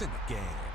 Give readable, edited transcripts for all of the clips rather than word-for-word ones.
points in the game.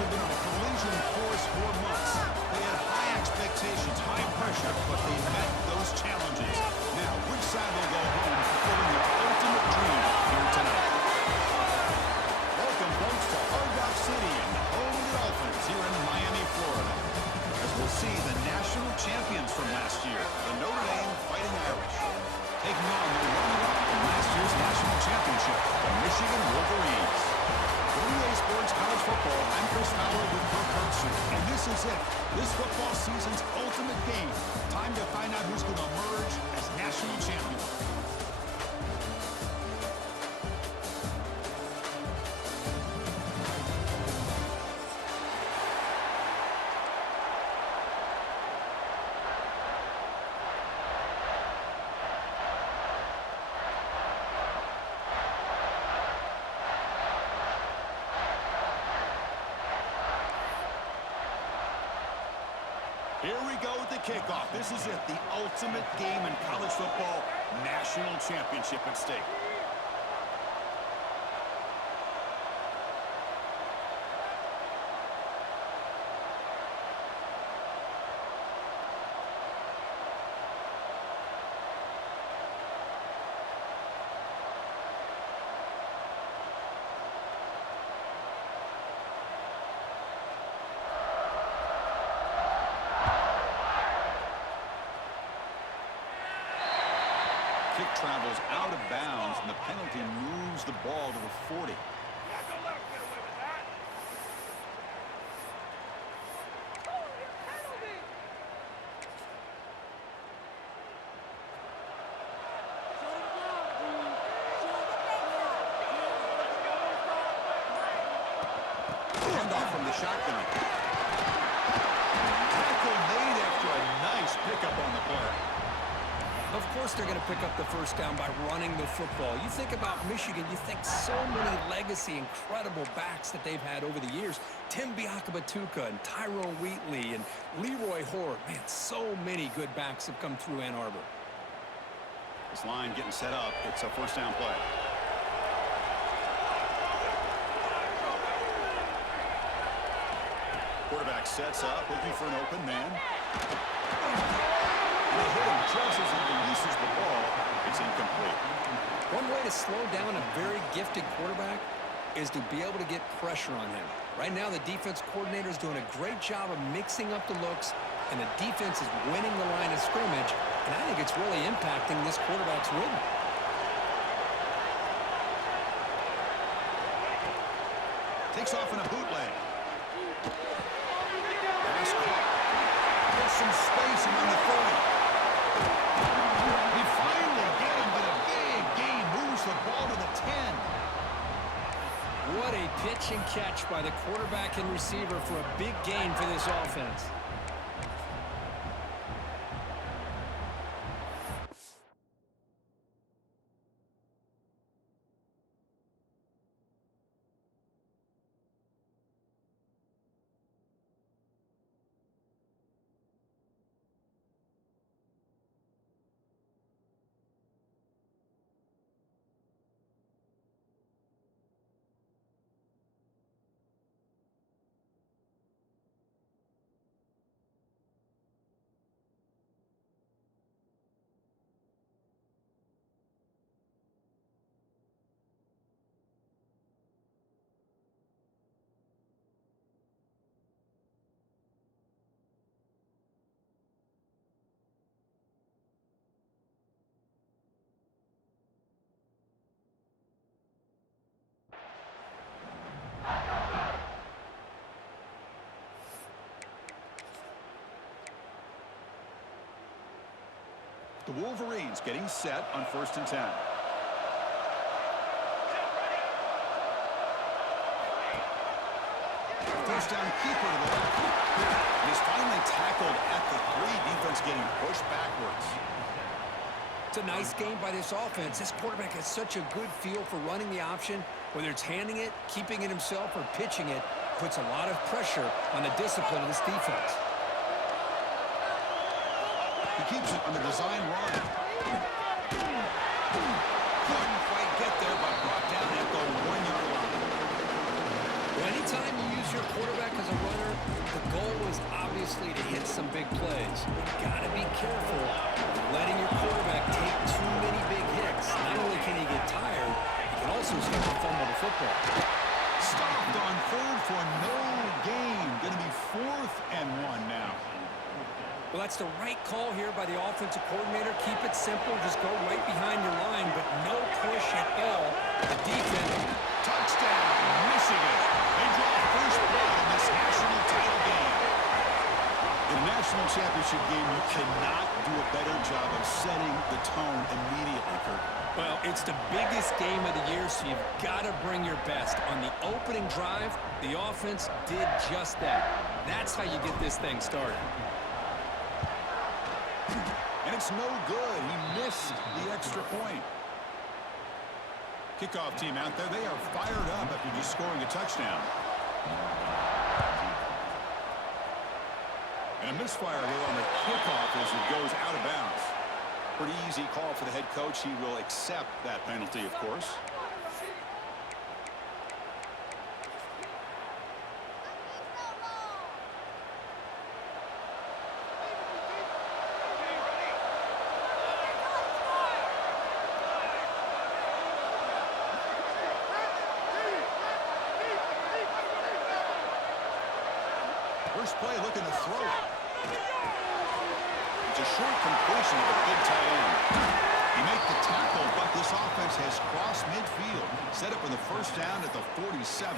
have been on a collision course for months. They had high expectations, high pressure, but they met those challenges. Now, which side will go home fulfilling their ultimate dream here tonight? Welcome, folks, to Hard Rock City and the home of the Dolphins here in Miami, Florida. As we'll see the national champions from last year, the Notre Dame Fighting Irish, taking on the runner-up in last year's national championship, the Michigan Wolverines. For EA Sports College Football, I'm Chris Fowler with Kirk Herbstreit, and this is it. This football season's ultimate game. Time to find out who's going to emerge as national champion. Here we go with the kickoff. This is it, the ultimate game in college football, national championship at stake. Kick travels out of bounds, and the penalty moves the ball to the 40. Handoff from the shotgun. Tackle made after a nice pickup on the play. Of course they're going to pick up the first down by running the football. You think about Michigan, you think so many legacy, incredible backs that they've had over the years. Tim Biakabatuka and Tyrone Wheatley and Leroy Horde. Man, so many good backs have come through Ann Arbor. This line getting set up. It's a first down play. Quarterback sets up, looking for an open man. And they hit him just as he releases the ball. It's incomplete. One way to slow down a very gifted quarterback is to be able to get pressure on him. Right now, the defense coordinator is doing a great job of mixing up the looks, and the defense is winning the line of scrimmage, and I think it's really impacting this quarterback's rhythm. Takes off in a bootleg. Pass caught. Gets some space around the 30. He finally get him, but a big gain moves the ball to the 10. What a pitch and catch by the quarterback and receiver for a big gain for this offense. The Wolverines getting set on 1st and 10. First down, keeper to the left. And he's finally tackled at the 3. Defense getting pushed backwards. It's a nice game by this offense. This quarterback has such a good feel for running the option. Whether it's handing it, keeping it himself, or pitching it, puts a lot of pressure on the discipline of this defense. He keeps it on the design run. Couldn't quite get there, but brought down at the 1-yard line. Well, anytime you use your quarterback as a runner, the goal is obviously to hit some big plays. You've got to be careful of letting your quarterback take too many big hits. Not only can he get tired, he can also start to fumble the football. Stopped on third for no gain. Going to be 4th and 1 now. Well, that's the right call here by the offensive coordinator. Keep it simple. Just go right behind your line, but no push at all. The defense. Touchdown, Michigan. They draw first blood in this national title game. In a national championship game, you cannot do a better job of setting the tone immediately, Kirk. Well, it's the biggest game of the year, so you've got to bring your best. On the opening drive, the offense did just that. That's how you get this thing started. And it's no good. He missed the extra point. Kickoff team out there. They are fired up after just scoring a touchdown. And a misfire here on the kickoff as it goes out of bounds. Pretty easy call for the head coach. He will accept that penalty, of course. First play looking to throw it. It's a short completion of a big tight end. He made the tackle, but this offense has crossed midfield. Set up for the first down at the 47.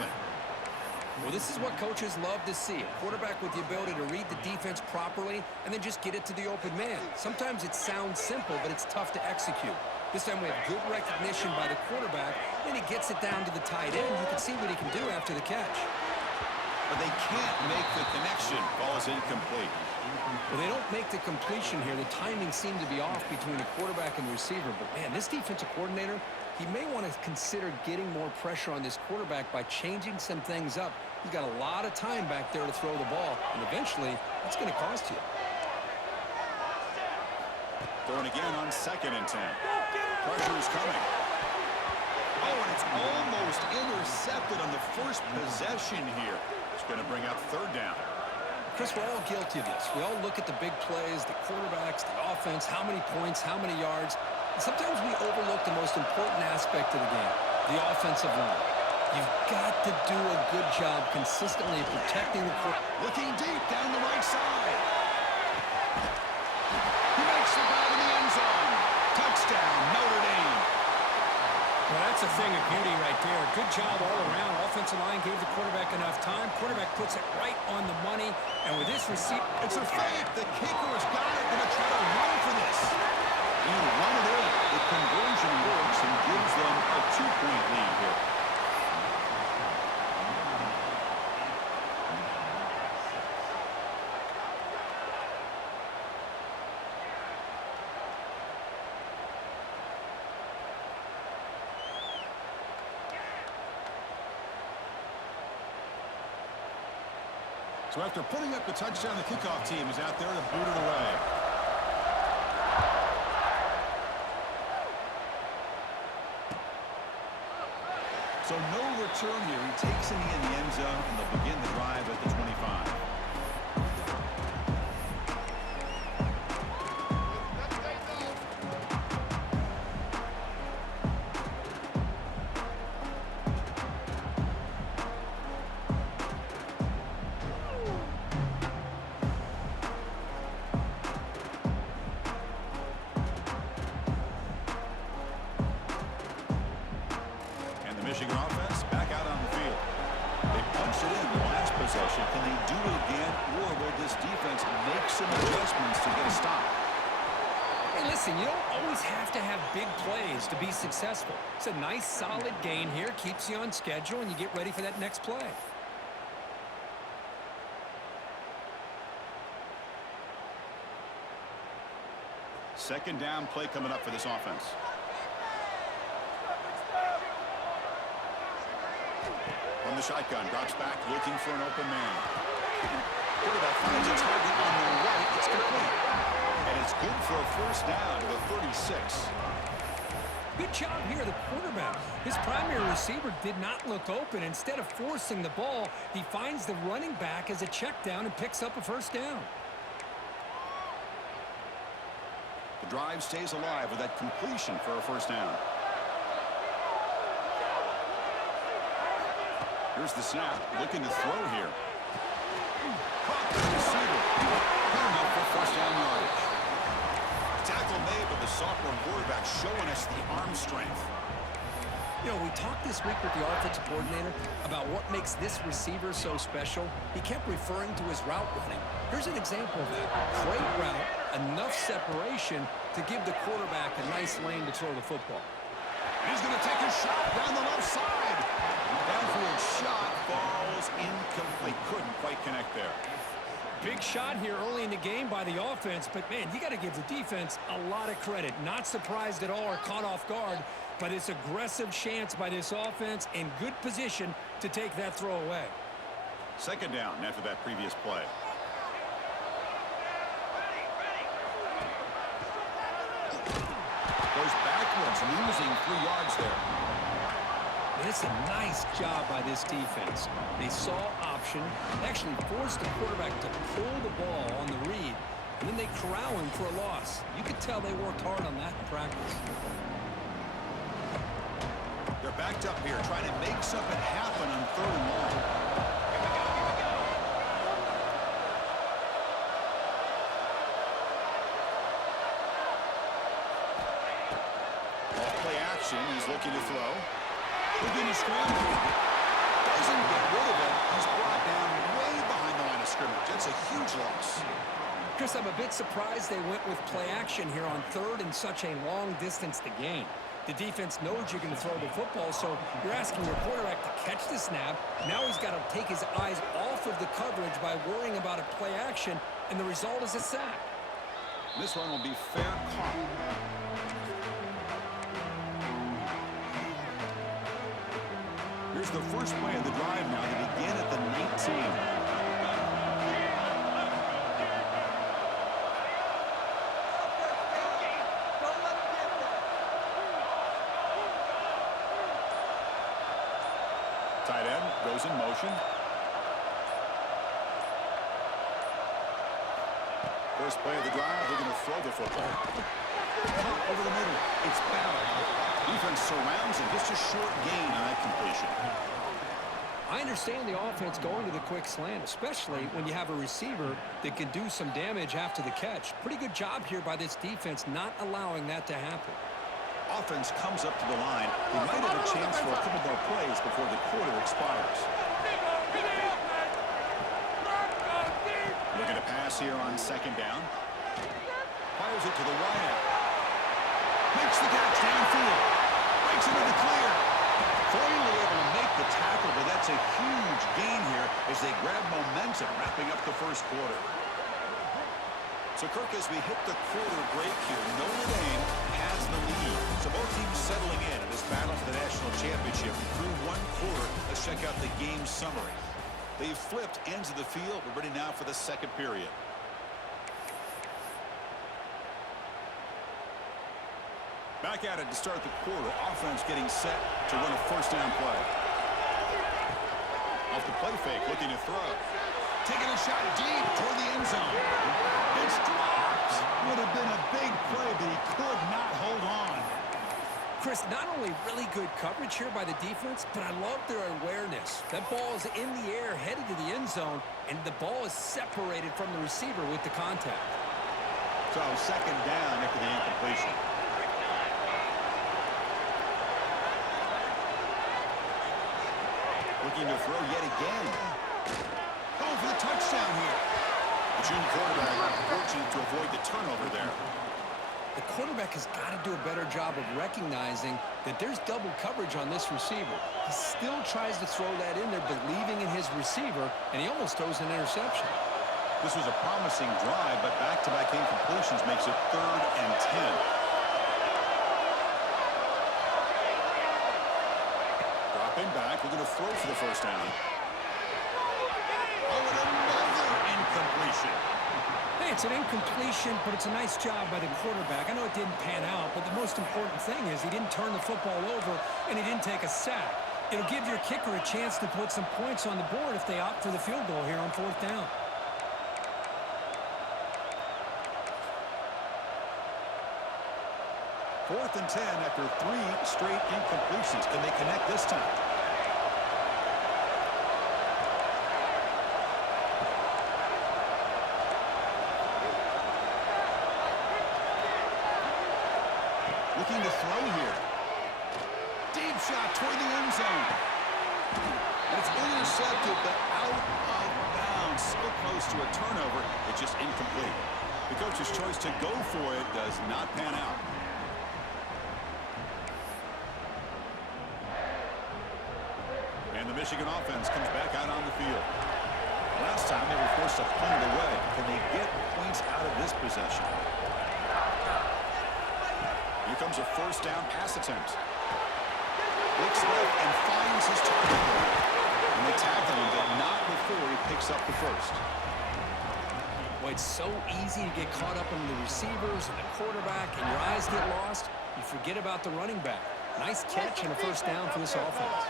Well, this is what coaches love to see. A quarterback with the ability to read the defense properly and then just get it to the open man. Sometimes it sounds simple, but it's tough to execute. This time we have good recognition by the quarterback, and he gets it down to the tight end. You can see what he can do after the catch. But they can't make the connection. Ball is incomplete. Well, they don't make the completion here. The timing seemed to be off between the quarterback and the receiver. But, man, this defensive coordinator, he may want to consider getting more pressure on this quarterback by changing some things up. He's got a lot of time back there to throw the ball, and eventually it's going to cost you. Throwing again on 2nd and 10. Pressure is coming. Oh, and it's almost intercepted on the first possession here. It's going to bring up 3rd down. Chris, we're all guilty of this. We all look at the big plays, the quarterbacks, the offense, how many points, how many yards. And sometimes we overlook the most important aspect of the game, the offensive line. You've got to do a good job consistently protecting the quarterback. Looking deep down the right side. He makes the grab in the end zone. Touchdown, Notre Dame. Well, that's a thing of beauty right there. Good job all around. Offensive line gave the quarterback enough time. Quarterback puts it right on the money. And with this receiver... It's a fake. The kicker's got it. Going to try to run for this. And run it in. The conversion works and gives them a 2-point lead here. So after putting up the touchdown, the kickoff team is out there to boot it away. So no return here. He takes it in the end zone, and they'll begin the drive at the 25. Michigan offense back out on the field. They punched it in the last possession. Can they do it again, or will this defense make some adjustments to get a stop? Hey, listen, you don't always have to have big plays to be successful. It's a nice, solid gain here. Keeps you on schedule, and you get ready for that next play. Second down play coming up for this offense. From the shotgun, drops back, looking for an open man. Quarterback finds a target on the right. It's complete. And it's good for a first down to the 36. Good job here, the quarterback. His primary receiver did not look open. Instead of forcing the ball, he finds the running back as a check down and picks up a first down. The drive stays alive with that completion for a first down. Here's the snap, looking to throw here. Caught the receiver. Good enough for first down yardage. Tackle made, but the sophomore quarterback showing us the arm strength. You know, we talked this week with the offensive coordinator about what makes this receiver so special. He kept referring to his route running. Here's an example of that. Great route, enough separation to give the quarterback a nice lane to throw the football. He's going to take a shot down the left side. Downfield shot falls incomplete. Couldn't quite connect there. Big shot here early in the game by the offense, but, man, you got to give the defense a lot of credit. Not surprised at all or caught off guard, but it's aggressive chance by this offense in good position to take that throw away. Second down after that previous play. Goes backwards, losing 3 yards there. And it's a nice job by this defense. They saw option, actually forced the quarterback to pull the ball on the read, and then they corral him for a loss. You could tell they worked hard on that in practice. They're backed up here, trying to make something happen on 3rd and long. Off play action, he's looking to throw. Looking to scramble. Doesn't get rid of it. He's brought down way behind the line of scrimmage. That's a huge loss. Chris, I'm a bit surprised they went with play action here on 3rd and such a long distance to gain. The defense knows you're going to throw the football, so you're asking your quarterback to catch the snap. Now he's got to take his eyes off of the coverage by worrying about a play action, and the result is a sack. This one will be fair caught. Here's the first play of the drive now to begin at the 19. Tight end goes in motion. First play of the drive, they're going to throw the football. Caught over the middle. It's Ballard. Defense surrounds him. Just a short gain on that completion. I understand the offense going to the quick slant, especially when you have a receiver that can do some damage after the catch. Pretty good job here by this defense not allowing that to happen. Offense comes up to the line. They might have a chance for a couple more plays before the quarter expires. Looking to pass here on 2nd down. Fires it to the wideout. Makes the catch downfield. Breaks into the clear. Finally able to make the tackle, but that's a huge gain here as they grab momentum wrapping up the first quarter. So, Kirk, as we hit the quarter break here, Notre Dame has the lead. So both teams settling in this battle for the national championship through 1 quarter. Let's check out the game summary. They've flipped ends of the field. We're ready now for the 2nd period. Back at it to start the quarter. Offense getting set to run a first down play. Off the play fake, looking to throw. Taking a shot deep toward the end zone. It's dropped. Would have been a big play, but he could not hold on. Chris, not only really good coverage here by the defense, but I love their awareness. That ball is in the air, headed to the end zone, and the ball is separated from the receiver with the contact. So 2nd down after the incompletion. Looking to throw yet again. Going for the touchdown here. The junior quarterback fortunate to avoid the turnover there. The quarterback has got to do a better job of recognizing that there's double coverage on this receiver. He still tries to throw that in there, believing in his receiver, and he almost throws an interception. This was a promising drive, but back-to-back incompletions makes it 3rd and 10. Dropping back, we're going to throw for the first down. Oh, and another incomplete. incompletion. Hey, it's an incompletion, but it's a nice job by the quarterback. I know it didn't pan out, but the most important thing is he didn't turn the football over and he didn't take a sack. It'll give your kicker a chance to put some points on the board if they opt for the field goal here on 4th down. Fourth and 10 after 3 straight incompletions. Can they connect this time? Looking to throw here. Deep shot toward the end zone. And it's intercepted, but out of bounds. So close to a turnover, it's just incomplete. The coach's choice to go for it does not pan out. And the Michigan offense comes back out on the field. Last time they were forced to punt it away. Can they get points out of this possession? Here comes a 1st down pass attempt. Looks left and finds his target there. And they tackle him, but not before he picks up the first. Boy, it's so easy to get caught up in the receivers and the quarterback, and your eyes get lost. You forget about the running back. Nice catch and a 1st down for this offense.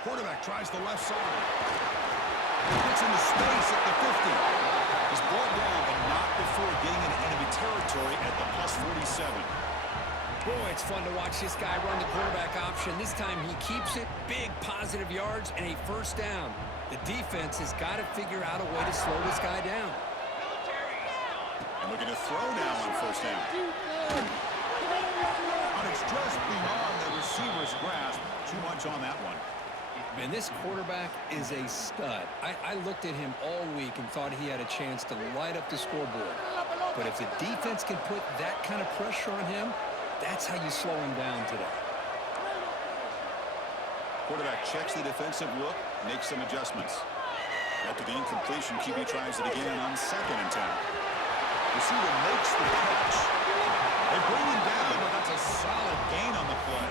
Quarterback tries the left side. Gets into space at the 50. He's brought down, but not before getting into enemy territory at the +47. Boy, it's fun to watch this guy run the quarterback option. This time he keeps it, big positive yards, and a 1st down. The defense has got to figure out a way to slow this guy down. And looking to throw now on 1st down. And it's just beyond the receiver's grasp. Too much on that one. Man, this quarterback is a stud. I looked at him all week and thought he had a chance to light up the scoreboard. But if the defense can put that kind of pressure on him, that's how you slow him down today. Quarterback checks the defensive look, makes some adjustments. After the incompletion, QB tries it again on 2nd and 10. Receiver makes the catch. They bring him down, but that's a solid gain on the play.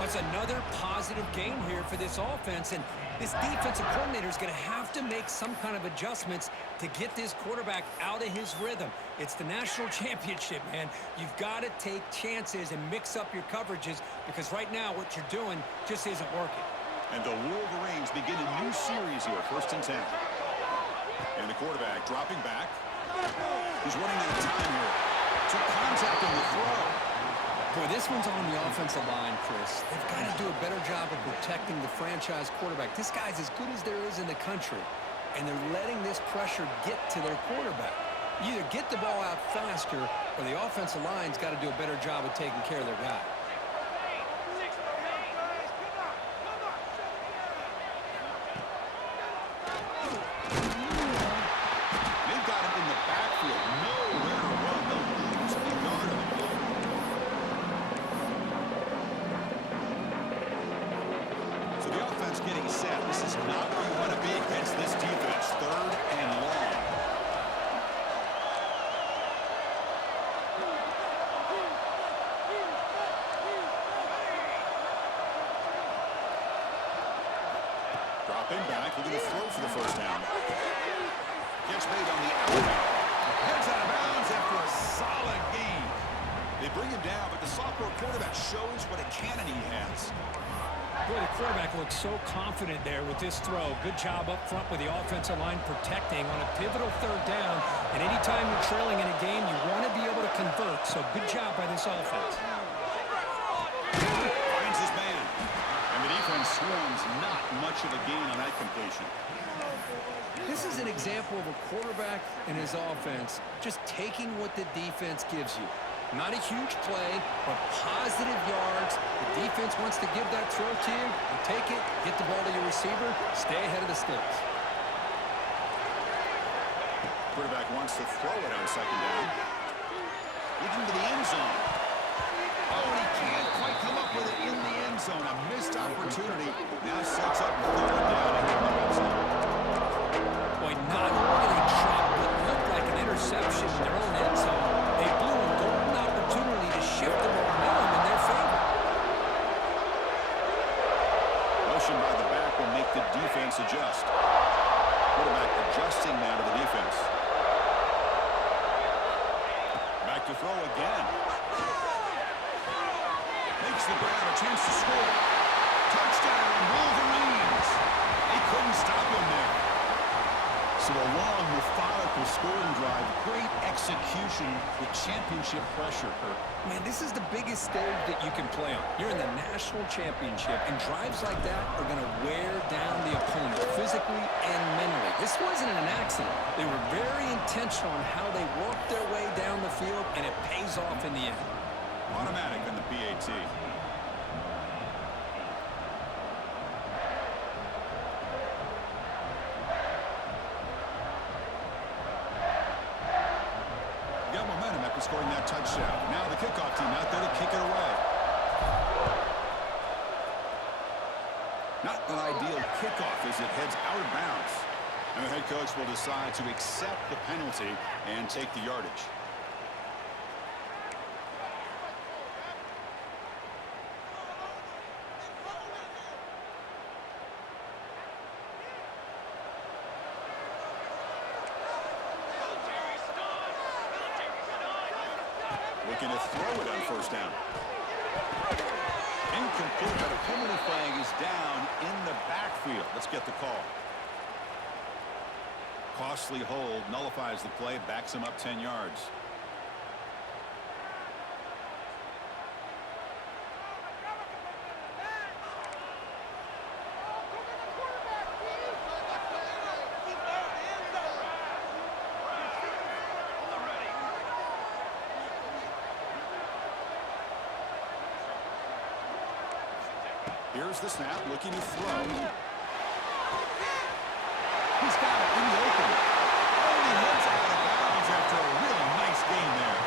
That's another positive gain here for this offense, and this defensive coordinator is going to have to make some kind of adjustments to get this quarterback out of his rhythm. It's the national championship, man. You've got to take chances and mix up your coverages because right now what you're doing just isn't working. And the Wolverines begin a new series here, 1st and 10. And the quarterback dropping back. He's running out of time here. Took contact on the throw. Boy, this one's on the offensive line, Chris. They've got to do a better job of protecting the franchise quarterback. This guy's as good as there is in the country, and they're letting this pressure get to their quarterback. You either get the ball out faster, or the offensive line's got to do a better job of taking care of their guy. They've got him in the backfield. Nowhere to run. They'll lose a yard on him. So the offense getting set. This is not where you want to be against this defense. 3rd and long. Dropping back. We're going to throw for the 1st down. Gets made on the outlet. Heads out of bounds after a solid gain. They bring him down, but the sophomore quarterback shows what a cannon he has. Boy, the quarterback looks so confident there with this throw. Good job up front with the offensive line protecting on a pivotal 3rd down. And anytime you're trailing in a game, you want to be able to convert. So good job by this offense. Finds his man. And the defense swarms. Not much of a gain on that completion. This is an example of a quarterback and his offense just taking what the defense gives you. Not a huge play, but positive yards. The defense wants to give that throw to you. You take it, get the ball to your receiver, stay ahead of the sticks. Quarterback wants to throw it on 2nd down. Looking to the end zone. Oh, and he can't quite come up with it in the end zone. A missed opportunity. Now sets up 3rd down here in the red zone. Boy, not only did they drop what looked like an interception in their own end zone, they blew a goal defense adjust. Quarterback adjusting now to the defense. Back to throw again. Makes the grab, a chance to score. Touchdown, Wolverines. They couldn't stop him there. So a long, methodical scoring drive. Great execution with championship pressure, Kirk. Man, this is the biggest stage that you can play on. You're in the national championship, and drives like that are going to wear down the opponent physically and mentally. This wasn't an accident. They were very intentional on how they worked their way down the field, and it pays off in the end. Automatic in the PAT. Got momentum after scoring that touchdown. Now the kickoff team out there to kick it away. Not an ideal kickoff as it heads out of bounds. And the head coach will decide to accept the penalty and take the yardage. Looking to throw it on first down. Incomplete, but a penalty flag is down in the backfield. Let's get the call. Costly hold, nullifies the play, backs him up 10 yards. Here's the snap, looking to throw. He's got it in the open. Only heads out of bounds after a real nice game there.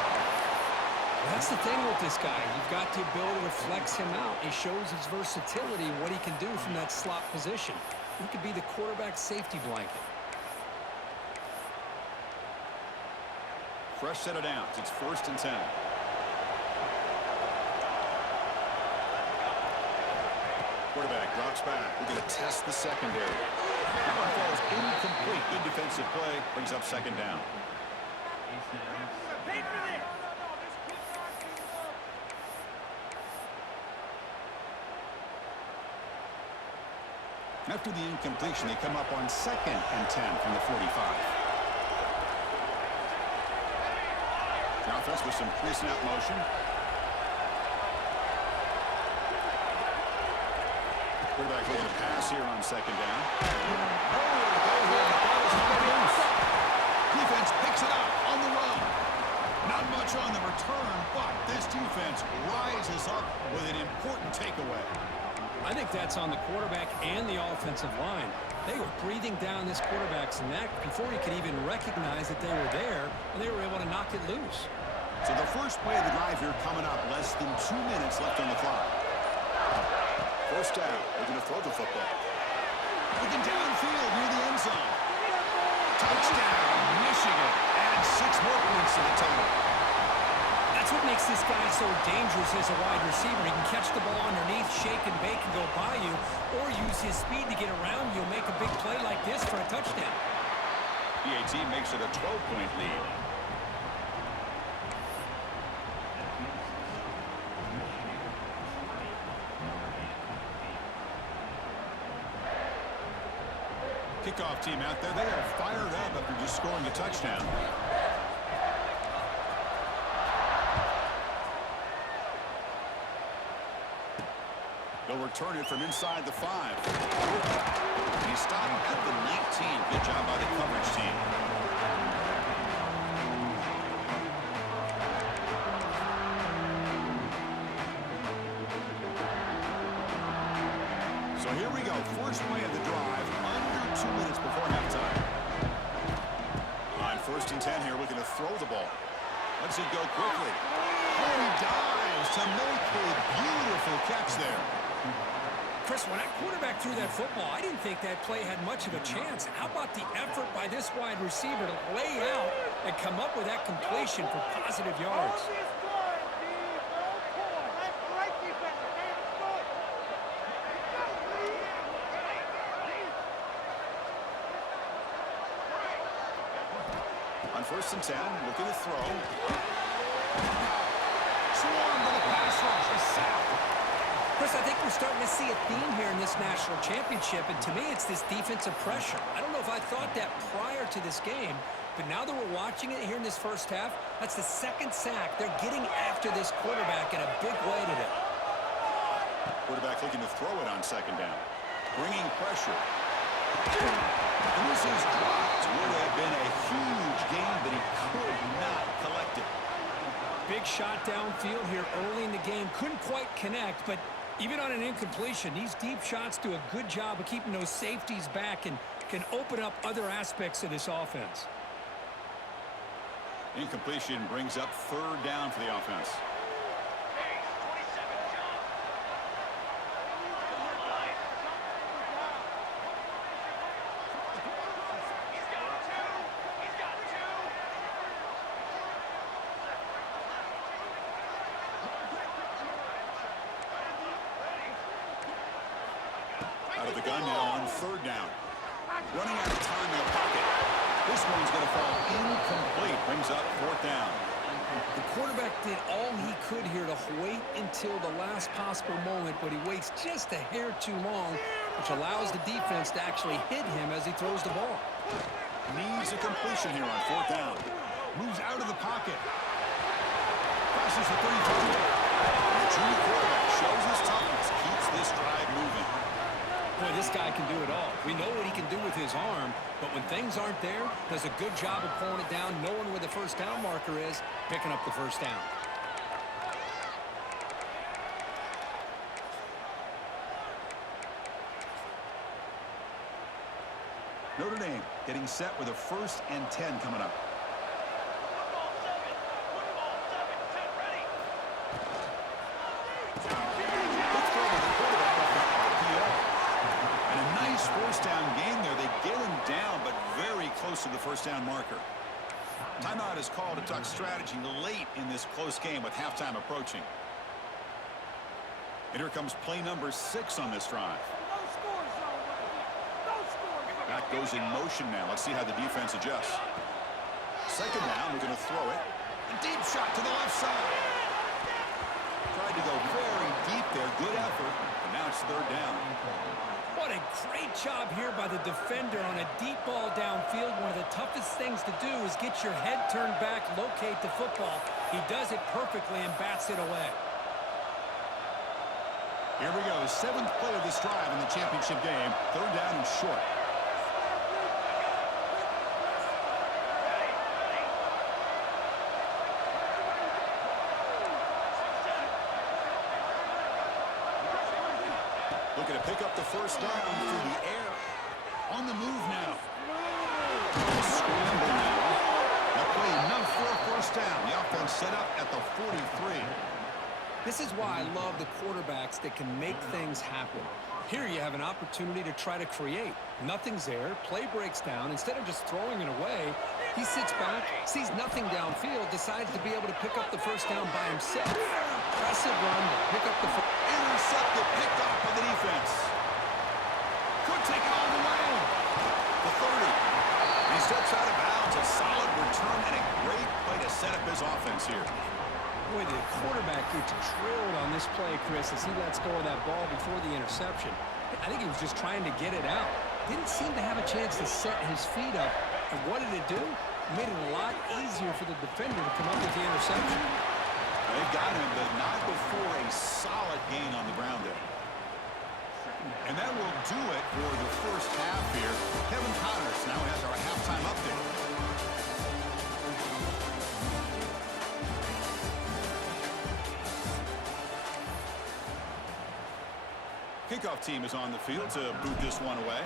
That's the thing with this guy. You've got the ability to flex him out. He shows his versatility and what he can do from that slot position. He could be the quarterback safety blanket. Fresh set of downs. It's 1st and 10. Quarterback drops back. We're going to test the secondary. That one falls incomplete. Good defensive play. Brings up 2nd down. After the incompletion, they come up on 2nd and 10 from the 45. The offense with some pre-snap motion. Quarterback looking to pass here on 2nd down. Defense picks it up on the run. Not much on the return, but this defense rises up with an important takeaway. I think that's on the quarterback and the offensive line. They were breathing down this quarterback's neck before he could even recognize that they were there, and they were able to knock it loose. So the first play of the drive here coming up, less than 2 minutes left on the clock. First down, they're going to throw the football. Looking downfield near the end zone. Touchdown, Michigan. Adds 6 more points to the total. That's what makes this guy so dangerous as a wide receiver. He can catch the ball underneath, shake and bake and go by you, or use his speed to get around you and make a big play like this for a touchdown. PAT makes it a 12-point lead. Kickoff team out there, they are fired up after just scoring a touchdown. They'll return it from inside the 5. And he stopped at the 19. Good job by the coverage team. So here we go. First play of the drive. Under 2 minutes before halftime. On 1st and 10 here, looking to throw the ball. Lets it go quickly. And he dives to make a beautiful catch there. Chris, when that quarterback threw that football, I didn't think that play had much of a chance. How about the effort by this wide receiver to lay out and come up with that completion for positive yards? On 1st and 10, looking to throw. Swarm to the pass rush. A sack. Chris, I think we're starting to see a theme here in this national championship, and to me, it's this defensive pressure. I don't know if I thought that prior to this game, but now that we're watching it here in this first half, that's the second sack. They're getting after this quarterback in a big way today. Quarterback looking to throw it on 2nd down. Bringing pressure. And this is dropped. Would have been a huge gain, but he could not collect it. Big shot downfield here early in the game. Couldn't quite connect, but even on an incompletion, these deep shots do a good job of keeping those safeties back and can open up other aspects of this offense. Incompletion brings up 3rd down for the offense. Out of the gun now on 3rd down. Running out of time in the pocket. This one's going to fall incomplete. Brings up 4th down. The quarterback did all he could here to wait until the last possible moment, but he waits just a hair too long, which allows the defense to actually hit him as he throws the ball. Needs a completion here on 4th down. Moves out of the pocket. Passes the 33. The junior quarterback shows his toughness. Keeps this drive moving. Boy, this guy can do it all. We know what he can do with his arm, but when things aren't there, does a good job of pulling it down, knowing where the 1st down marker is, picking up the 1st down. Notre Dame getting set with a 1st and 10 coming up. To the 1st down marker. Timeout is called to talk strategy late in this close game with halftime approaching. And here comes play number 6 on this drive. Back goes in motion now. Let's see how the defense adjusts. 2nd down, we're going to throw it. A deep shot to the left side. Tried to go very deep there. Good effort. But now it's 3rd down. What a great job here by the defender on a deep ball downfield. One of the toughest things to do is get your head turned back, locate the football. He does it perfectly and bats it away. Here we go. 7th play of this drive in the championship game. 3rd down and short. Looking to pick up the 1st down through the air. On the move now. Scramble now. Now play enough for a 1st down. The offense set up at the 43. This is why I love the quarterbacks that can make things happen. Here you have an opportunity to try to create. Nothing's there. Play breaks down. Instead of just throwing it away, he sits back, sees nothing downfield, decides to be able to pick up the 1st down by himself. Impressive run to pick up the intercepted, picked off by the defense. Could take it all the way. The 30. He steps out of bounds. A solid return and a great play to set up his offense here. Boy, the quarterback gets drilled on this play, Chris, as he lets go of that ball before the interception. I think he was just trying to get it out. Didn't seem to have a chance to set his feet up. And what did it do? It made it a lot easier for the defender to come up with the interception. They've got him, but not before a solid gain on the ground there. And that will do it for the 1st half here. Kevin Connors now has our halftime update. Kickoff team is on the field to boot this one away.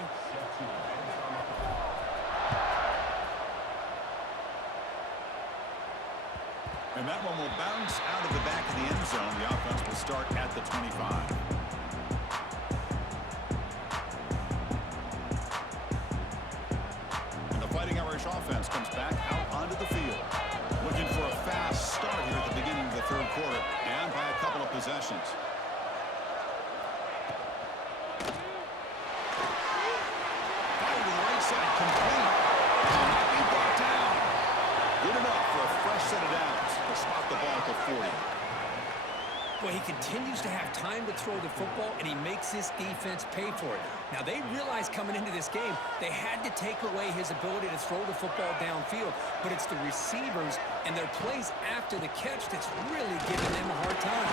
And that one will bounce out of the back of the end zone. The offense will start at the 25. And the Fighting Irish offense comes back out onto the field. Looking for a fast start here at the beginning of the 3rd quarter. Down by a couple of possessions. Fire to the right side, complete. Cannot be brought down. set of downs. They spot the ball at the 40. Well, he continues to have time to throw the football, and he makes this defense pay for it. Now, they realized coming into this game they had to take away his ability to throw the football downfield, but it's the receivers and their plays after the catch that's really giving them a hard time.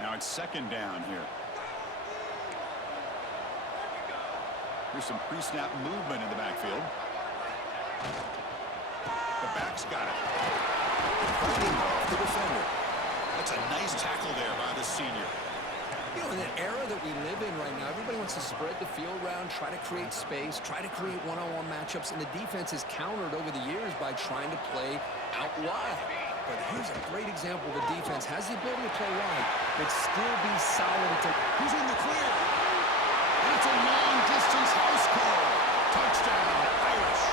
Now it's second down here. Here's some pre-snap movement in the backfield. The back's got it. Fighting off the defender. That's a nice tackle there by the senior. You know, in the era that we live in right now, everybody wants to spread the field around, try to create space, try to create one-on-one matchups, and the defense is countered over the years by trying to play out wide. But here's a great example of a defense has the ability to play wide, but still be solid. He's in the clear. And it's a long-distance house call. Touchdown, Irish.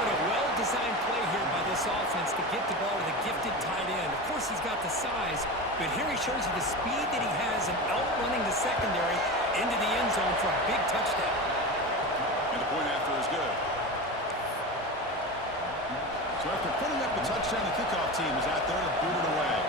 What a well-designed play here by this offense to get the ball to the gifted tight end. Of course, he's got the size, but here he shows you the speed that he has in outrunning the secondary into the end zone for a big touchdown. And the point after is good. So after putting up the touchdown, the kickoff team is out there to boot it away.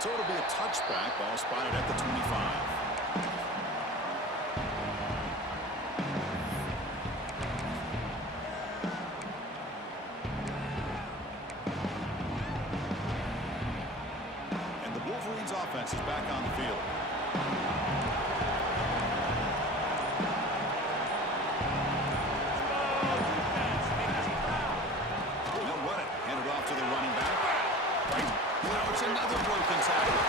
So it'll be a touchback. Ball spotted at the 25. And the Wolverines offense is back on the field. They'll run it. Hand it off to the running back. Now it's another broken tackle.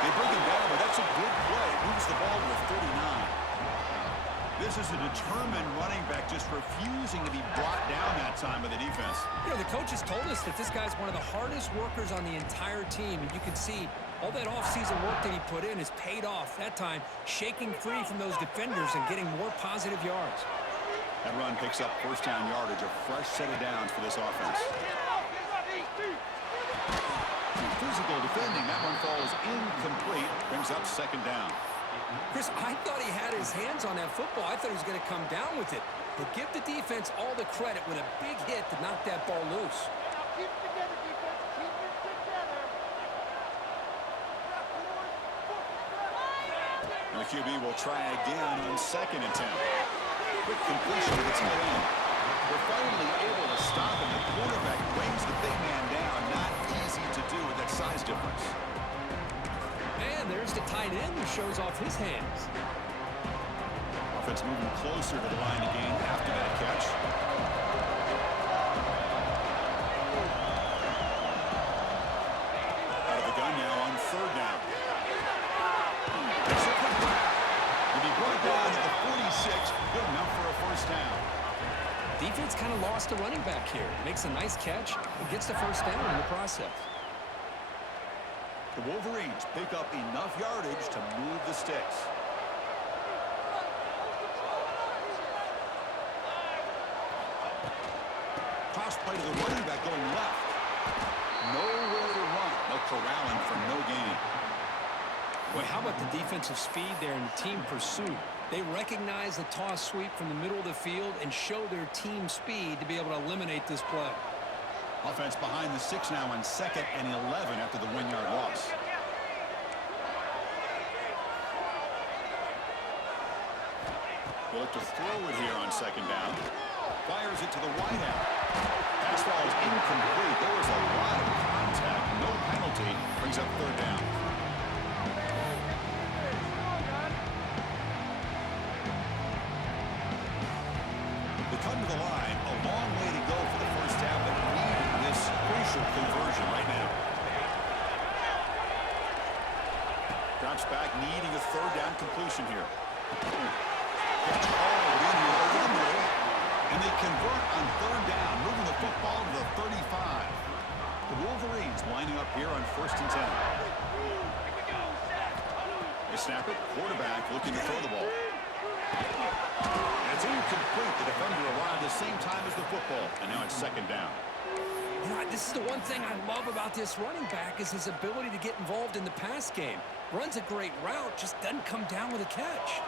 They bring him down, but that's a good play. Moves the ball to the 39. This is a determined running back just refusing to be brought down that time by the defense. You know, the coaches told us that this guy's one of the hardest workers on the entire team, and you can see all that offseason work that he put in has paid off. That time, shaking free from those defenders and getting more positive yards. That run picks up first down yardage, a fresh set of downs for this offense. Physical defending. That one falls incomplete. Brings up second down. Chris, I thought he had his hands on that football. I thought he was going to come down with it. But give the defense all the credit with a big hit to knock that ball loose. Keep it together, defense. Keep it together. And the QB will try again on second and 10. Quick completion to the tight end. We're finally able to stop him. The quarterback brings the big man down. Not easy to do with that size difference. And there's the tight end who shows off his hands. Offense moving closer to the line to gain after that catch. Out of the gun now on third down. It's a quick grab. And he brought down at the 46. Good enough for a first down. Defense kind of lost a running back here. Makes a nice catch and gets the first down in the process. The Wolverines pick up enough yardage to move the sticks. Toss play to the running back going left. Nowhere to run. No corralling for no gain. Boy, how about the defensive speed there and team pursuit? They recognize the toss sweep from the middle of the field and show their team speed to be able to eliminate this play. Offense behind the 6 now on 2nd and 11 after the 1-yard loss. They look to throw it here on second down. Fires it to the wideout. Pass ball is incomplete. There was a lot of contact. No penalty. Brings up third down. They come to the line. A long way to go for the first down, but needed this crucial conversion right now. Drops back, needing a third down completion here. Catch hauled in here over the middle, and they convert on third down, moving the football to the 35. The Wolverines lining up here on 1st and 10. The snapper, quarterback looking to throw the ball. And it's incomplete. The defender arrived at the same time as the football, and now it's 2nd down. You know, this is the one thing I love about this running back is his ability to get involved in the pass game. Runs a great route, just doesn't come down with a catch.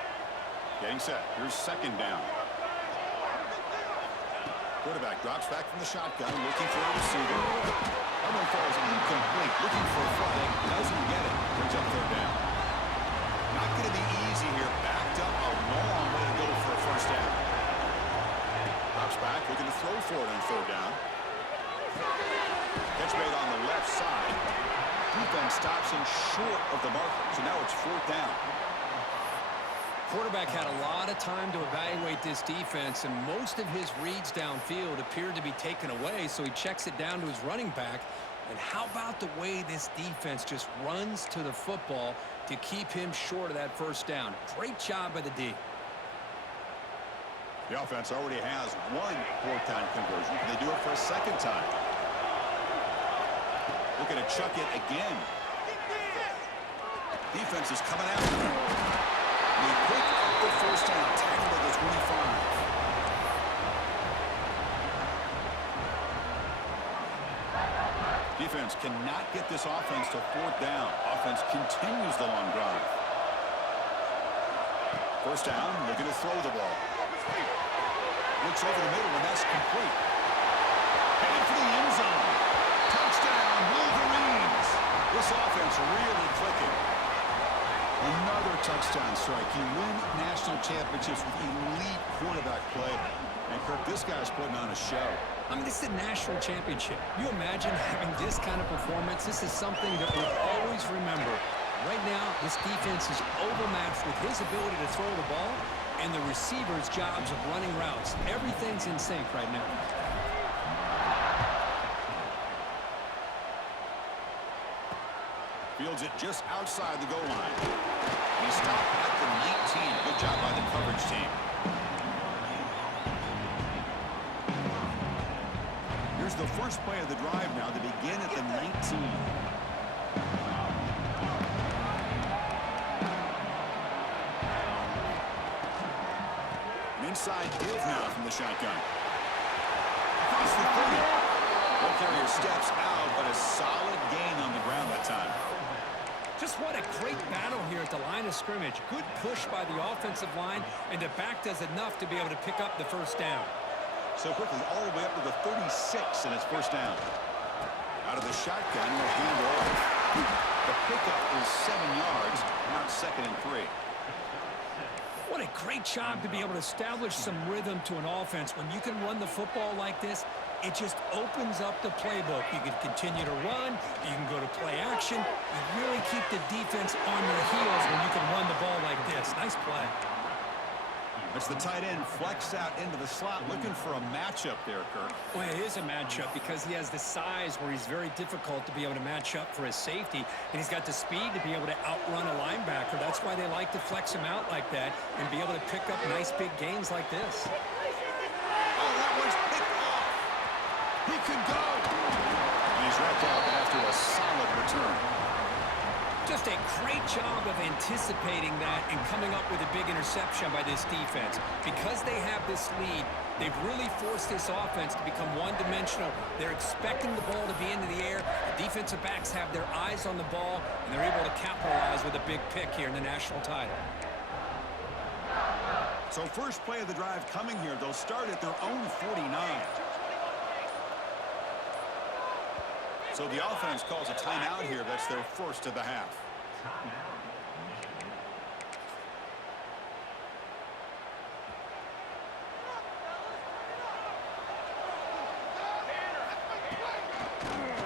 Getting set. Here's 2nd down. Quarterback drops back from the shotgun, looking for a receiver. That one falls incomplete. Looking for a flag. Doesn't get it. Brings up 3rd down. Not going to be easy here. Backed up a long way to go for a 1st down. Drops back, looking to throw for it on 3rd down. Catch made on the left side. Defense stops him short of the marker. So now it's 4th down. Quarterback had a lot of time to evaluate this defense, and most of his reads downfield appeared to be taken away, so he checks it down to his running back. And how about the way this defense just runs to the football to keep him short of that 1st down? Great job by the D. The offense already has one 4th down conversion. Can they do it for a 2nd time? Looking to chuck it again. Defense is coming after him. They pick up the 1st down, tackled at the 25. Defense cannot get this offense to 4th down. Offense continues the long drive. 1st down, looking to throw the ball. Looks over the middle, and that's complete. Heading for the end zone. Touchdown, Wolverines. This offense really clicking. Another touchdown strike. You win national championships with elite quarterback play. And, Kirk, this guy's putting on a show. I mean, this is a national championship. You imagine having this kind of performance? This is something that we'll always remember. Right now, this defense is overmatched with his ability to throw the ball and the receivers' jobs of running routes. Everything's in sync right now. Fields it just outside the goal line. He stopped at the 19. Good job by the coverage team. Here's the first play of the drive now to begin at the 19. An inside give now from the shotgun. Across the 30. Ball carrier steps out, but a solid gain on the ground that time. Just what a great battle here at the line of scrimmage. Good push by the offensive line, and the back does enough to be able to pick up the 1st down. So quickly, all the way up to the 36, and it's 1st down. Out of the shotgun, will hand off. The pickup is 7 yards, now it's 2nd and 3. What a great job to be able to establish some rhythm to an offense. When you can run the football like this, it just opens up the playbook. You can continue to run. You can go to play action. You really keep the defense on your heels when you can run the ball like this. Nice play. That's the tight end flexed out into the slot, looking for a matchup there, Kirk. Well, it is a matchup because he has the size where he's very difficult to be able to match up for his safety, and he's got the speed to be able to outrun a linebacker. That's why they like to flex him out like that and be able to pick up nice big gains like this. Oh, that one's picked off. He could go. And he's wrapped up after a solid return. Just a great job of anticipating that and coming up with a big interception by this defense. Because they have this lead, they've really forced this offense to become one-dimensional. They're expecting the ball to be into the air. The defensive backs have their eyes on the ball, and they're able to capitalize with a big pick here in the national title. So first play of the drive coming here. They'll start at their own 49. So the offense calls a timeout here. That's their first of the half.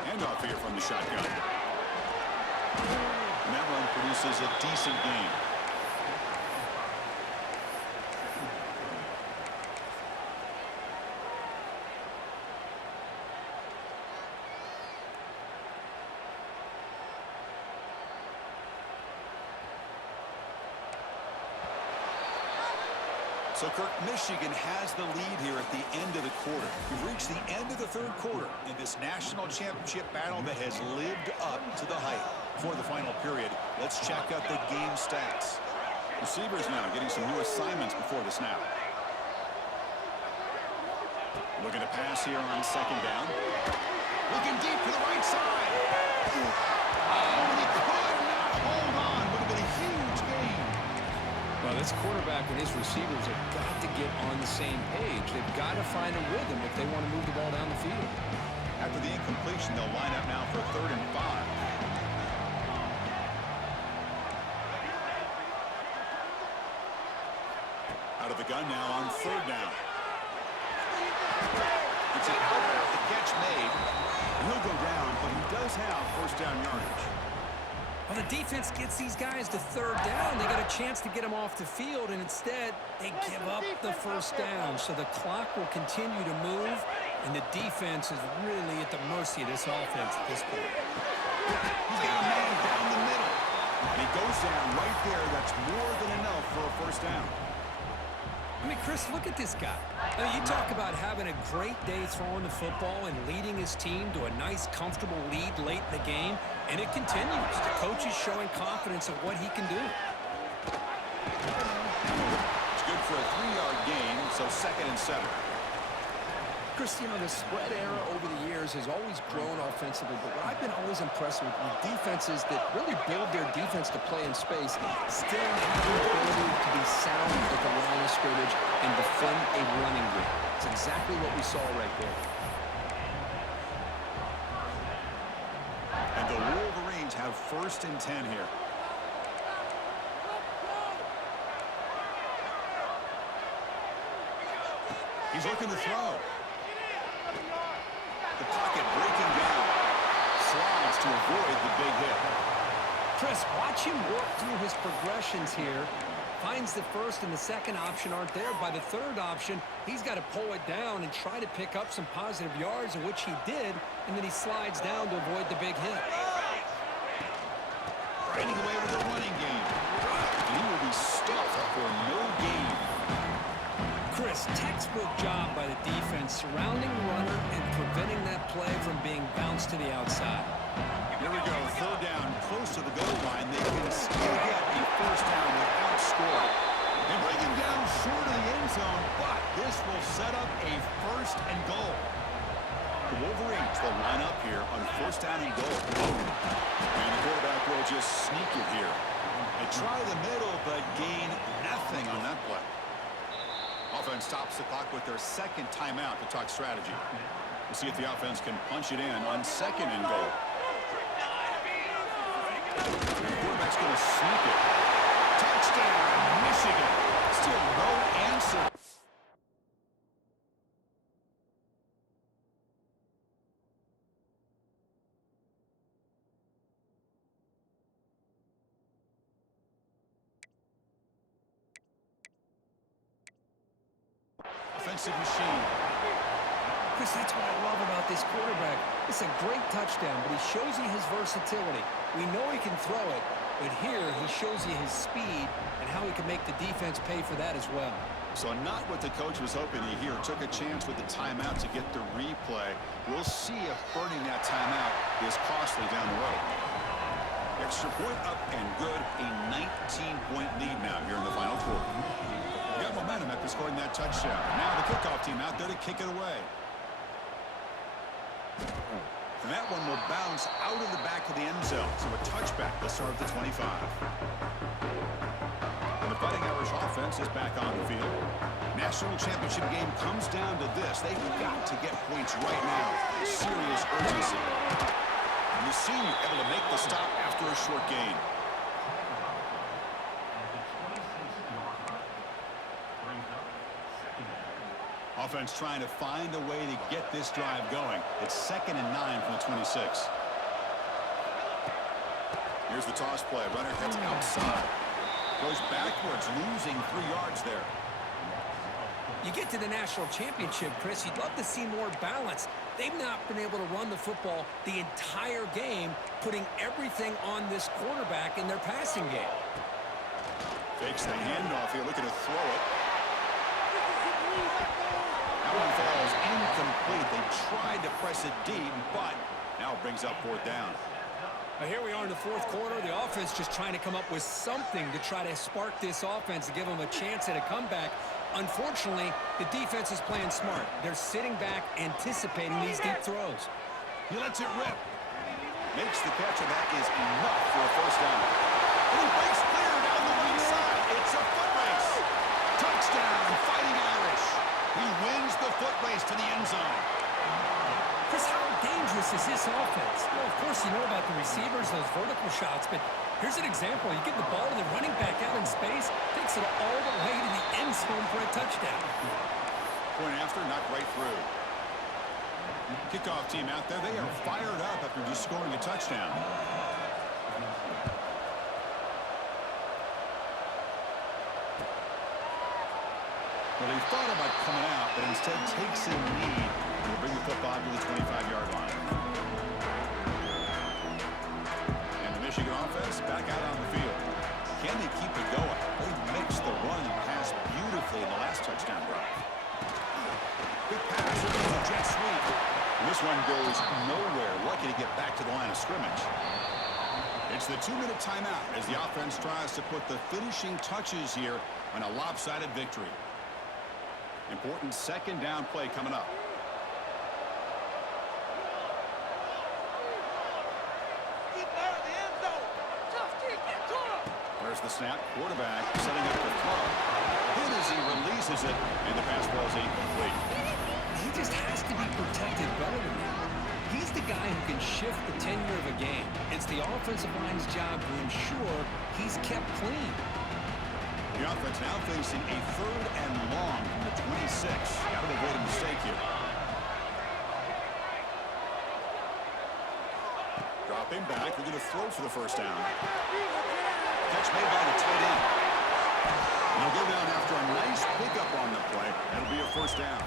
Handoff here from the shotgun. And that run produces a decent gain. So, Kirk, Michigan has the lead here at the end of the quarter. We've reached the end of the third quarter in this national championship battle that has lived up to the hype. For the final period, let's check out the game stats. Receivers now getting some new assignments before the snap. Looking to pass here on second down. Looking deep to the right side. Oh, he could not hold on. Would have been a huge gain. Well, this quarterback and his receivers have got to get on the same page. They've got to find a rhythm if they want to move the ball down the field. After the incompletion, they'll line up now for 3rd and 5. Out of the gun now on 3rd down. It's an out route, the catch made. He'll go down, but he does have 1st down yardage. Well, the defense gets these guys to 3rd down. They got a chance to get them off the field, and instead they give up the 1st down. So the clock will continue to move, and the defense is really at the mercy of this offense at this point. He's got a man down the middle. And he goes down right there. That's more than enough for a 1st down. I mean, Chris, look at this guy. I mean, you talk about having a great day throwing the football and leading his team to a nice, comfortable lead late in the game, and it continues. The coach is showing confidence of what he can do. It's good for a 3-yard gain, so 2nd and 7. Chris, you know, the spread era over the years has always grown offensively, but what I've been always impressed with defenses that really build their defense to play in space still have the ability to be sound at the line of scrimmage and defend a running game. It's exactly what we saw right there. And the Wolverines have 1st and 10 here. He's looking to throw. The pocket breaking down. Slides to avoid the big hit. Chris, watch him work through his progressions here. Finds the 1st and the 2nd option aren't there. By the 3rd option, he's got to pull it down and try to pick up some positive yards, in which he did, and then he slides down to avoid the big hit. Running away with a running game. And he will be stuffed for no gain. Chris, textbook job by the defense surrounding the runner and preventing that play from being bounced to the outside. Here we go, 3rd down, close to the goal line. They can still get a 1st down without scoring. They bring him down short of the end zone, but this will set up a 1st and goal. The Wolverines will line up here on 1st down and goal. And the quarterback will just sneak it here. They try the middle, but gain nothing on that play. Offense stops the clock with their 2nd timeout to talk strategy. We'll see if the offense can punch it in on 2nd and goal. The quarterback's going to sneak it. Touchdown, Michigan. Still no answer. Offensive machine. Chris, that's what I love about this quarterback. It's a great touchdown, but he shows you his versatility. We know he can throw it, but here he shows you his speed and how he can make the defense pay for that as well. So not what the coach was hoping to hear. Took a chance with the timeout to get the replay. We'll see if burning that timeout is costly down the road. Extra point up and good. A 19-point lead now here in the final quarter. You got momentum after scoring that touchdown. Now the kickoff team out there to kick it away. And that one will bounce out of the back of the end zone. So a touchback will serve the 25. And the Fighting Irish offense is back on the field. National championship game comes down to this. They've got to get points right now. Serious urgency. And the senior able to make the stop after a short gain. Offense trying to find a way to get this drive going. It's 2nd and 9 from the 26. Here's the toss play. Runner heads outside. Goes backwards, losing 3 yards there. You get to the national championship, Chris, you'd love to see more balance. They've not been able to run the football the entire game, putting everything on this quarterback in their passing game. Fakes the handoff here, looking to throw it. That one falls incomplete. They tried to press it deep, but now it brings up fourth down. Here we are in the fourth quarter. The offense just trying to come up with something to try to spark this offense to give them a chance at a comeback. Unfortunately, the defense is playing smart. They're sitting back, anticipating these deep throws. He lets it rip. Makes the catch, and that is enough for a first down. And he breaks clear down the right side. It's a foot race. Touchdown, Fighting Irish. He wins the foot race to the end zone. Chris, how dangerous is this offense? Well, of course, you know about the receivers, those vertical shots, but here's an example. You give the ball to the running back out in space, takes it all the way to the end zone for a touchdown. Point after, knocked right through. Kickoff team out there. They are fired up after just scoring a touchdown. Well, he thought about coming out, but instead takes a knee. Will bring the football to the 25-yard line. And the Michigan offense back out on the field. Can they keep it going? They mixed the run and pass beautifully in the last touchdown drive. Big pass, it was a jet sweep. And this one goes nowhere. Lucky to get back to the line of scrimmage. It's the 2-minute timeout as the offense tries to put the finishing touches here on a lopsided victory. Important second down play coming up. There's the snap. Quarterback setting up the throw. Hit as he releases it, and the pass ball is incomplete. He just has to be protected better than that. He's the guy who can shift the tenure of a game. It's the offensive line's job to ensure he's kept clean. The offense now facing a 3rd and long from the 26. Got to avoid a mistake here. Dropping back. They're going to throw for the first down. Catch made by the tight end. They'll go down after a nice pickup on the play. That'll be a first down.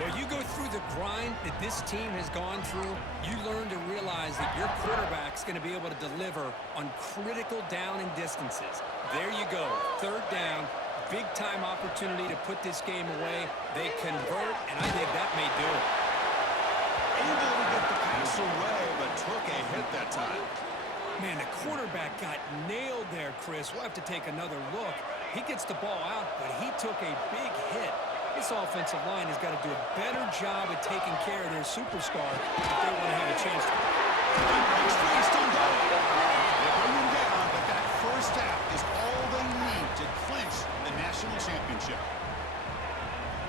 Well, you go through the grind that this team has gone through, you learn to realize that your quarterback's going to be able to deliver on critical down and distances. There you go, 3rd down, big-time opportunity to put this game away. They convert, and I think that may do it. Able to get the pass away, but took a hit that time. Man, the quarterback got nailed there, Chris. We'll have to take another look. He gets the ball out, but he took a big hit. This offensive line has got to do a better job at taking care of their superstar if they want to have a chance to. Still going. They bring him down, but that first half is all they need to clinch the national championship.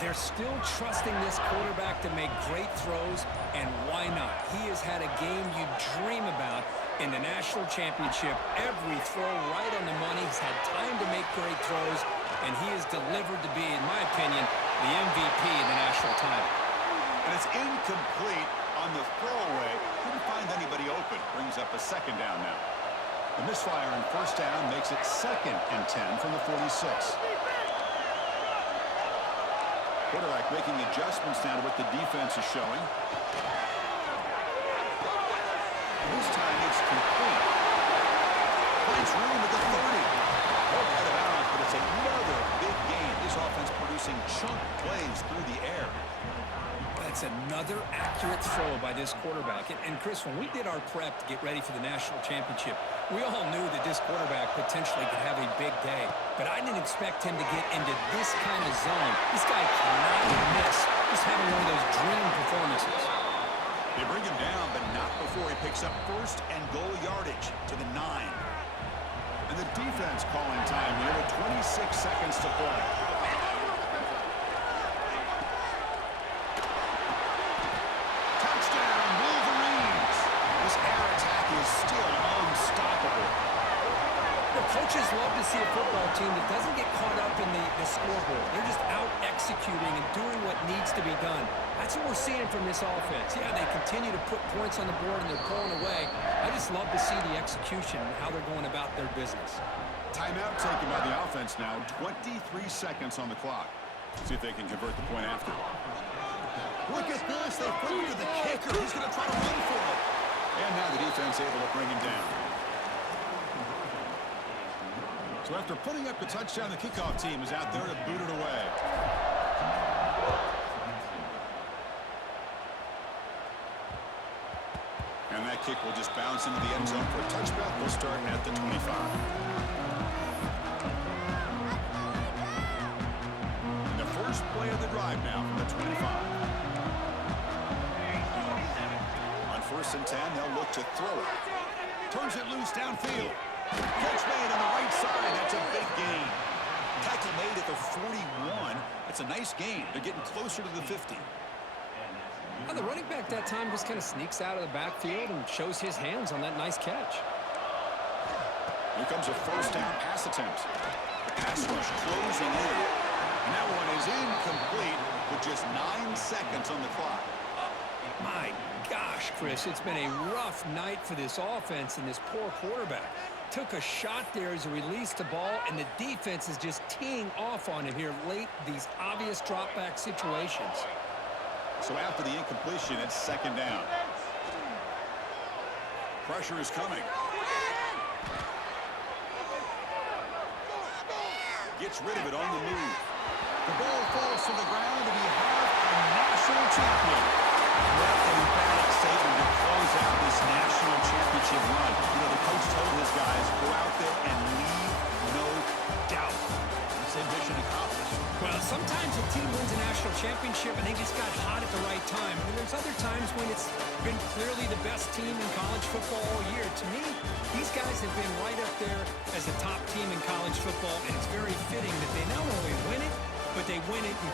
They're still trusting this quarterback to make great throws, and why not? He has had a game you dream about in the national championship. Every throw right on the money. He's had time to make great throws, and he has delivered to be, in my opinion, the MVP in the national title. And it's incomplete on the throwaway. Couldn't find anybody open. Brings up a second down now. The misfire on first down makes it 2nd and 10 from the 46. Quarterback making adjustments now to what the defense is showing. And this time it's complete. Finds room at the 30. Out of bounds, but it's another big game. This offense producing chunk plays through the air. That's another accurate throw by this quarterback. And Chris, when we did our prep to get ready for the national championship, we all knew that this quarterback potentially could have a big day. But I didn't expect him to get into this kind of zone. This guy cannot miss. Just having one of those dream performances. They bring him down, but not before he picks up 1st and goal yardage to the 9. And the defense calling time here with 26 seconds to play. Touchdown, Wolverines! This air attack is still unstoppable. The coaches love to see a football team that doesn't get caught up in the scoreboard. They're just out executing and doing what needs to be done. That's what we're seeing from this offense. Yeah, they continue to put points on the board and they're pulling away. I just love to see the execution and how they're going about their business. Timeout taken by the offense now. 23 seconds on the clock. See if they can convert the point after. Look at this. They put it to the kicker. He's going to try to run for it. And now the defense able to bring him down. So after putting up the touchdown, the kickoff team is out there to boot it away. And that kick will just bounce into the end zone for a touchback. We'll start at the 25. The first play of the drive now from the 25. On 1st and 10, they'll look to throw it. Turns it loose downfield. Catch made on the right side. That's a big gain. Tackle made at the 41. It's a nice gain. They're getting closer to the 50. Well, the running back that time just kind of sneaks out of the backfield and shows his hands on that nice catch. Here comes a first down pass attempt. The pass rush closing in. And that one is incomplete with just 9 seconds on the clock. My gosh, Chris, it's been a rough night for this offense and this poor quarterback. Took a shot there as he released the ball, and the defense is just teeing off on it here late, these obvious drop-back situations. So after the incompletion, it's 2nd down. Pressure is coming. Gets rid of it on the move. The ball falls to the ground, and we have a national champion. What an emphatic statement to close out this national championship run. You know, the coach told his guys, go out there and leave no doubt. He said mission accomplished. Well, sometimes a team wins a national championship and they just got hot at the right time. And there's other times when it's been clearly the best team in college football all year. To me, these guys have been right up there as a top team in college football, and it's very fitting that they not only win it, but they win it in